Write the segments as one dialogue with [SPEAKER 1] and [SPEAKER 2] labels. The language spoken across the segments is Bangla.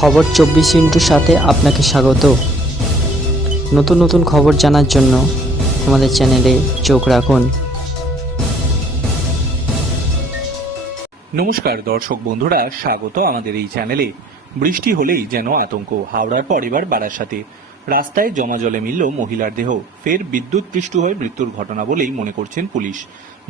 [SPEAKER 1] খবর চব্বিশ ইন্টুর সাথে আপনাকে স্বাগত। নতুন নতুন খবর জানার জন্য আমাদের চ্যানেলে চোখ রাখুন।
[SPEAKER 2] নমস্কার, দর্শক বন্ধুরা, স্বাগত আমাদের এই চ্যানেলে। বৃষ্টি হলেই যেন আতঙ্ক, হাওড়ার পর এবার বারাসাতে। রাস্তায় জমা জলে মিলল মহিলার দেহ, ফের বিদ্যুৎ পৃষ্ঠ হয়ে মৃত্যুর ঘটনা বলেই মনে করছেন পুলিশ।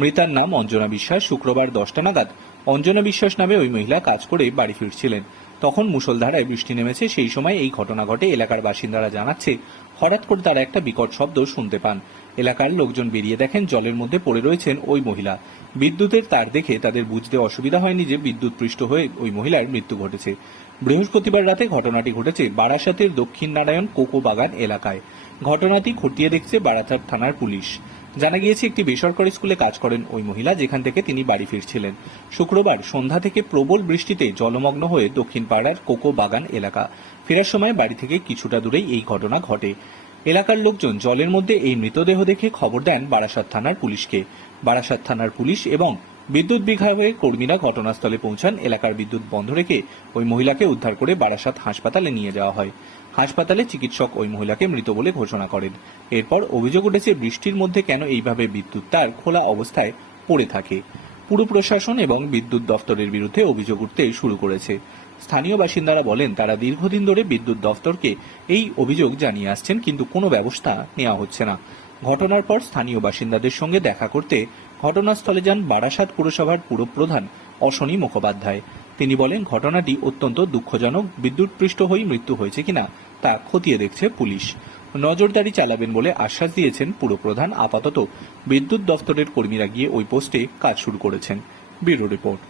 [SPEAKER 2] মৃতার নাম অঞ্জনা বিশ্বাস, শুক্রবার দশটা নাগাদ। অঞ্জনা বিশ্বাস নামে ওই মহিলা কাজ করে বাড়ি ফিরছিলেন। তখন মুষলধারায় বৃষ্টি নেমেছে। সেই সময় এই ঘটনা ঘটে। এলাকার বাসিন্দারা জানাচ্ছে, হঠাৎ করে তারা একটা বিকট শব্দ শুনতে পান। এলাকার লোকজন বেরিয়ে দেখেন জলের মধ্যে পড়ে রয়েছেন ওই মহিলা। বিদ্যুতের তার দেখে তাদের বুঝতে অসুবিধা হয়নি যে বিদ্যুৎ পৃষ্ঠ হয়ে ওই মহিলার মৃত্যু ঘটেছে। বৃহস্পতিবার রাতে ঘটনাটি ঘটেছে বারাসাতের দক্ষিণ নারায়ণ কোকো বাগান এলাকায়। ঘটনাটি খতিয়ে দেখছে বারাসাত থানার পুলিশ। জানা গিয়েছে, একটি বেসরকারি স্কুলে কাজ করেন ওই মহিলা, যেখান থেকে তিনি বাড়ি ফিরছিলেন। শুক্রবার সন্ধ্যা থেকে প্রবল বৃষ্টিতে জলমগ্ন হয়ে দক্ষিণ পাড়ার কোকো বাগান এলাকা ফেরার সময় বাড়ি থেকে কিছুটা দূরেই এই ঘটনা ঘটে। এলাকার লোকজন জলের মধ্যে এই মৃতদেহ দেখে খবর দেন বারাসাত থানার পুলিশকে। বারাসাত থানার পুলিশ এবং বিদ্যুৎ বিভাগের কর্মীরা ঘটনাস্থলে পৌঁছান। এলাকার বিদ্যুৎ বন্ধ রেখে ওই মহিলাকে উদ্ধার করে বারাসাত হাসপাতালে নিয়ে যাওয়া হয়। হাসপাতালে চিকিৎসক ওই মহিলাকে মৃত বলে ঘোষণা করেন। এরপর অভিযোগ উঠেছে, বৃষ্টির মধ্যে কেন এইভাবে বিদ্যুৎ তার খোলা অবস্থায় পড়ে থাকে। পুর প্রশাসন এবং বিদ্যুৎ দফতরের বিরুদ্ধে অভিযোগ উঠতে শুরু করেছে। স্থানীয় বাসিন্দারা বলেন, তারা দীর্ঘদিন ধরে বিদ্যুৎ দফতরকে এই অভিযোগ জানিয়ে আসছেন, কিন্তু কোনো ব্যবস্থা নেওয়া হচ্ছে না। ঘটনার পর স্থানীয় বাসিন্দাদের সঙ্গে দেখা করতে ঘটনাস্থলে যান বারাসাত পুরসভার পুরপ্রধান অশনি মুখোপাধ্যায়। তিনি বলেন, ঘটনাটি অত্যন্ত দুঃখজনক। বিদ্যুৎ পৃষ্ঠ হয়ে মৃত্যু হয়েছে কিনা তা খতিয়ে দেখছে পুলিশ। নজরদারি চালাবেন বলে আশ্বাস দিয়েছেন পুরপ্রধান। আপাতত বিদ্যুৎ দফতরের কর্মীরা গিয়ে ওই পোস্টে কাজ শুরু করেছেন। Bureau report.